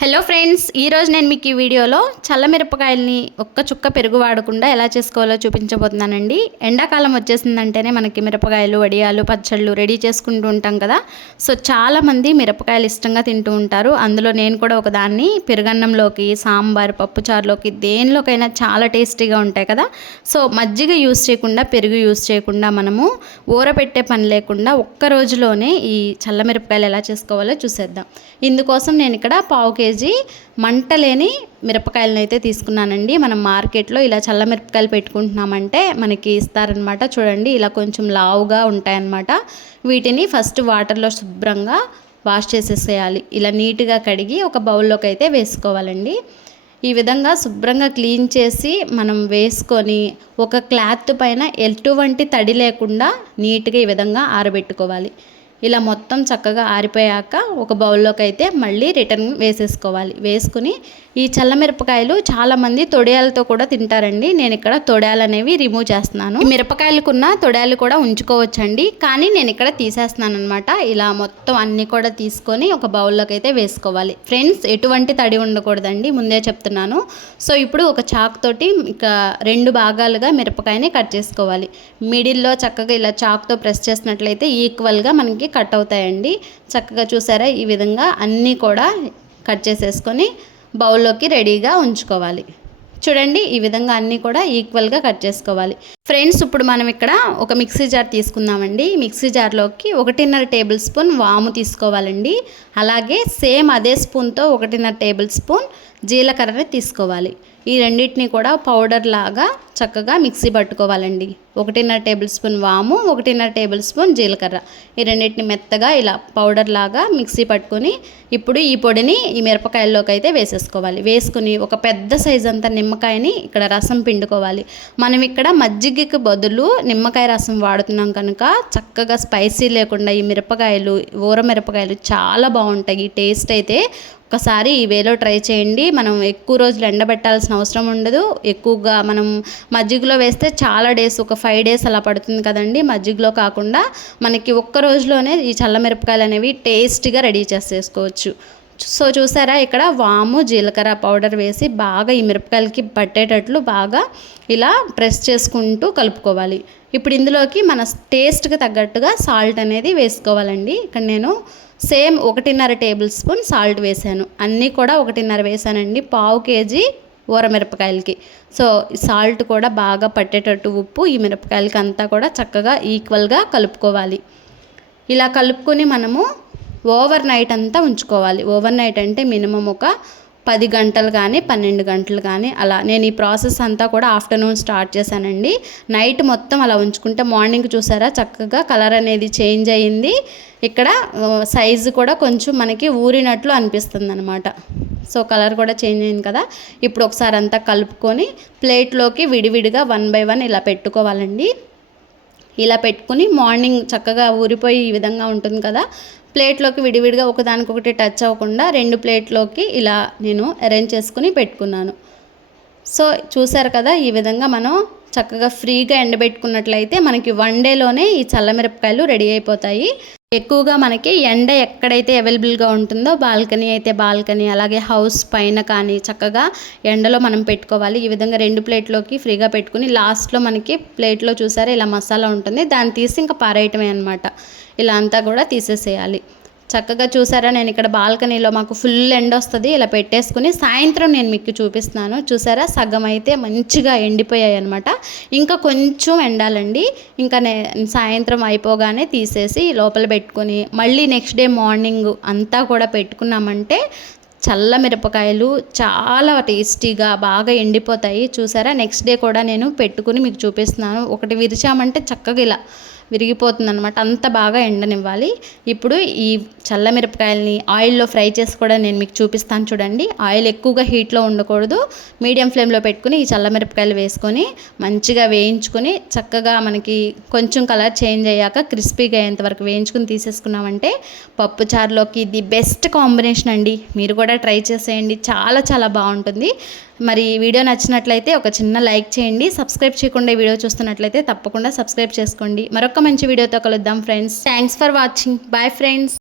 Hello friends, ఈరోజు నేను మీకు ఈ వీడియోలో చల్లమిరపకాయల్ని ఒక్క చుక్క పెరుగు వాడకుండా ఎలా చేసుకోవాలో చూపించబోతున్నానండి. ఎండాకాలం వచ్చేసిందంటేనే మనకి మిరపకాయలు, వడియాలు, పచ్చళ్ళు రెడీ చేసుకుంటూ ఉంటాం కదా. సో చాలామంది మిరపకాయలు ఇష్టంగా తింటూ ఉంటారు. అందులో నేను కూడా ఒకదాన్ని. పెరుగన్నంలోకి, సాంబార్, పప్పుచారులోకి, దేనిలోకైనా చాలా టేస్టీగా ఉంటాయి కదా. సో మజ్జిగ యూస్ చేయకుండా, పెరుగు యూస్ చేయకుండా మనము ఊరపెట్టే పని లేకుండా ఒక్క రోజులోనే ఈ చల్లమిరపకాయలు ఎలా చేసుకోవాలో చూసేద్దాం. ఇందుకోసం నేను ఇక్కడ పావు కేజీ మంటలేని మిరపకాయలను అయితే తీసుకున్నానండి. మనం మార్కెట్లో ఇలా చల్ల మిరపకాయలు పెట్టుకుంటున్నామంటే మనకి ఇస్తారనమాట. చూడండి, ఇలా కొంచెం లావుగా ఉంటాయన్నమాట. వీటిని ఫస్ట్ వాటర్లో శుభ్రంగా వాష్ చేసేసేయాలి. ఇలా నీట్గా కడిగి ఒక బౌల్లోకి అయితే వేసుకోవాలండి. ఈ విధంగా శుభ్రంగా క్లీన్ చేసి మనం వేసుకొని ఒక క్లాత్ పైన ఎటువంటి తడి లేకుండా నీట్గా ఈ విధంగా ఆరబెట్టుకోవాలి. ఇలా మొత్తం చక్కగా ఆరిపోయాక ఒక బౌల్లోకి అయితే మళ్ళీ రిటర్న్ వేసేసుకోవాలి. వేసుకుని ఈ చల్లమిరపకాయలు చాలామంది తొడియాలతో కూడా తింటారండి. నేను ఇక్కడ తొడియాలు అనేవి రిమూవ్ చేస్తున్నాను. ఈ మిరపకాయలకున్న తొడియాలు కూడా ఉంచుకోవచ్చండి, కానీ నేను ఇక్కడ తీసేస్తున్నాను అనమాట. ఇలా మొత్తం అన్నీ కూడా తీసుకొని ఒక బౌల్లోకి అయితే వేసుకోవాలి. ఫ్రెండ్స్, ఎటువంటి తడి ఉండకూడదండి, ముందే చెప్తున్నాను. సో ఇప్పుడు ఒక చాక్ తోటి ఇక 2 భాగాలుగా మిరపకాయని కట్ చేసుకోవాలి. మిడిల్లో చక్కగా ఇలా చాక్తో ప్రెస్ చేసినట్లయితే ఈక్వల్గా మనకి కట్ అవుతాయండి. చక్కగా చూసారా, ఈ విధంగా అన్నీ కూడా కట్ చేసేసుకొని బౌల్లోకి రెడీగా ఉంచుకోవాలి. చూడండి, ఈ విధంగా అన్నీ కూడా ఈక్వల్గా కట్ చేసుకోవాలి. ఫ్రెండ్స్, ఇప్పుడు మనం ఇక్కడ ఒక మిక్సీ జార్ తీసుకుందామండి. మిక్సీ జార్లోకి 1.5 టేబుల్ స్పూన్ వాము తీసుకోవాలండి. అలాగే సేమ్ అదే స్పూన్తో 1.5 టేబుల్ స్పూన్ జీలకర్రని తీసుకోవాలి. ఈ రెండింటిని కూడా పౌడర్ లాగా చక్కగా మిక్సీ పట్టుకోవాలండి. 1.5 టేబుల్ స్పూన్ వాము, 1.5 టేబుల్ స్పూన్ జీలకర్ర, ఈ రెండింటిని మెత్తగా ఇలా పౌడర్ లాగా మిక్సీ పట్టుకొని ఇప్పుడు ఈ పొడిని ఈ మిరపకాయల్లోకి అయితే వేసేసుకోవాలి. వేసుకుని ఒక పెద్ద సైజ్ అంత నిమ్మకాయని ఇక్కడ రసం పిండుకోవాలి. మనం ఇక్కడ మజ్జిగకి బదులు నిమ్మకాయ రసం వాడుతున్నాం కనుక చక్కగా స్పైసీ లేకుండా ఈ మిరపకాయలు, ఊర మిరపకాయలు చాలా బాగుంటాయి. టేస్ట్ అయితే ఒకసారి ఈ వేలో ట్రై చేయండి. మనం ఎక్కువ రోజులు ఎండబెట్టాల్సిన అవసరం ఉండదు. ఎక్కువగా మనం మజ్జిగలో వేస్తే చాలా డేస్, ఒక 5 డేస్ అలా పడుతుంది కదండి. మజ్జిగలో కాకుండా మనకి ఒక్క రోజులోనే ఈ చల్లమిరపకాయలు అనేవి టేస్టీగా రెడీ చేసేసుకోవచ్చు. సో చూసారా, ఇక్కడ వాము, జీలకర్ర పౌడర్ వేసి బాగా ఈ మిరపకాయలకి పట్టేటట్లు బాగా ఇలా ప్రెస్ చేసుకుంటూ కలుపుకోవాలి. ఇప్పుడు ఇందులోకి మన టేస్ట్కి తగ్గట్టుగా సాల్ట్ అనేది వేసుకోవాలండి. ఇక్కడ నేను సేమ్ 1.5 టేబుల్ స్పూన్ సాల్ట్ వేసాను. అన్నీ కూడా 1.5 వేసానండి పావు కేజీ ఊరమిరపకాయలకి. సో సాల్ట్ కూడా బాగా పట్టేటట్టు ఉప్పు ఈ మిరపకాయలకి అంతా కూడా చక్కగా ఈక్వల్గా కలుపుకోవాలి. ఇలా కలుపుకొని మనము ఓవర్ నైట్ అంతా ఉంచుకోవాలి. ఓవర్ నైట్ అంటే మినిమం ఒక 10 గంటలు కానీ 12 గంటలు కానీ అలా. నేను ఈ ప్రాసెస్ అంతా కూడా ఆఫ్టర్నూన్ స్టార్ట్ చేశానండి. నైట్ మొత్తం అలా ఉంచుకుంటే మార్నింగ్ చూసారా చక్కగా కలర్ అనేది చేంజ్ అయ్యింది. ఇక్కడ సైజు కూడా కొంచెం మనకి ఊరినట్లు అనిపిస్తుంది అనమాట. సో కలర్ కూడా చేంజ్ అయింది కదా. ఇప్పుడు ఒకసారి అంతా కలుపుకొని ప్లేట్లోకి విడివిడిగా 1 బై 1 ఇలా పెట్టుకోవాలండి. ఇలా పెట్టుకుని మార్నింగ్ చక్కగా ఊరిపోయి ఈ విధంగా ఉంటుంది కదా. ప్లేట్లోకి విడివిడిగా ఒకదానికొకటి టచ్ అవ్వకుండా 2 ప్లేట్లోకి ఇలా నేను అరేంజ్ చేసుకుని పెట్టుకున్నాను. సో చూసారు కదా, ఈ విధంగా మనం చక్కగా ఫ్రీగా ఎండబెట్టుకున్నట్లయితే మనకి 1 డేలోనే ఈ చల్లమిరపకాయలు రెడీ అయిపోతాయి. ఎక్కువగా మనకి ఎండ ఎక్కడైతే అవైలబుల్గా ఉంటుందో, బాల్కనీ అయితే బాల్కనీ, అలాగే హౌస్ పైన కానీ చక్కగా ఎండలో మనం పెట్టుకోవాలి. ఈ విధంగా 2 ప్లేట్లోకి ఫ్రీగా పెట్టుకుని లాస్ట్లో మనకి ప్లేట్లో చూసారా ఇలా మసాలా ఉంటుంది, దాన్ని తీసి ఇంకా పారేయటమే అనమాట. ఇలా అంతా కూడా తీసేసేయాలి. చక్కగా చూసారా, నేను ఇక్కడ బాల్కనీలో మాకు ఫుల్ ఎండ వస్తుంది, ఇలా పెట్టేసుకుని సాయంత్రం నేను మీకు చూపిస్తున్నాను. చూసారా, సగం అయితే మంచిగా ఎండిపోయాయి అనమాట. ఇంకా కొంచెం ఎండాలండి. ఇంకా సాయంత్రం అయిపోగానే తీసేసి లోపల పెట్టుకొని మళ్ళీ నెక్స్ట్ డే మార్నింగ్ అంతా కూడా పెట్టుకున్నామంటే చల్ల మిరపకాయలు చాలా టేస్టీగా బాగా ఎండిపోతాయి. చూసారా, నెక్స్ట్ డే కూడా నేను పెట్టుకుని మీకు చూపిస్తున్నాను. ఒకటి విరిచామంటే చక్కగా ఇలా విరిగిపోతుంది అనమాట. అంత బాగా ఎండనివ్వాలి. ఇప్పుడు ఈ చల్ల మిరపకాయలని ఆయిల్లో ఫ్రై చేసి కూడా నేను మీకు చూపిస్తాను. చూడండి, ఆయిల్ ఎక్కువగా హీట్లో ఉండకూడదు, మీడియం ఫ్లేమ్లో పెట్టుకుని ఈ చల్ల మిరపకాయలు వేసుకొని మంచిగా వేయించుకొని చక్కగా మనకి కొంచెం కలర్ చేంజ్ అయ్యాక క్రిస్పీగా అయ్యేంత వరకు వేయించుకుని తీసేసుకున్నామంటే పప్పుచారులోకి ది బెస్ట్ కాంబినేషన్ అండి. మీరు కూడా ట్రై చేసేయండి, చాలా చాలా బాగుంటుంది. మరి వీడియో నచ్చినట్లయితే ఒక చిన్న లైక్ చేయండి. సబ్స్క్రైబ్ చేయకుండా ఈ వీడియో చూస్తున్నట్లయితే తప్పకుండా సబ్స్క్రైబ్ చేసుకోండి. మరొక మంచి వీడియోతో కలుద్దాం friends. Thanks for watching. Bye friends.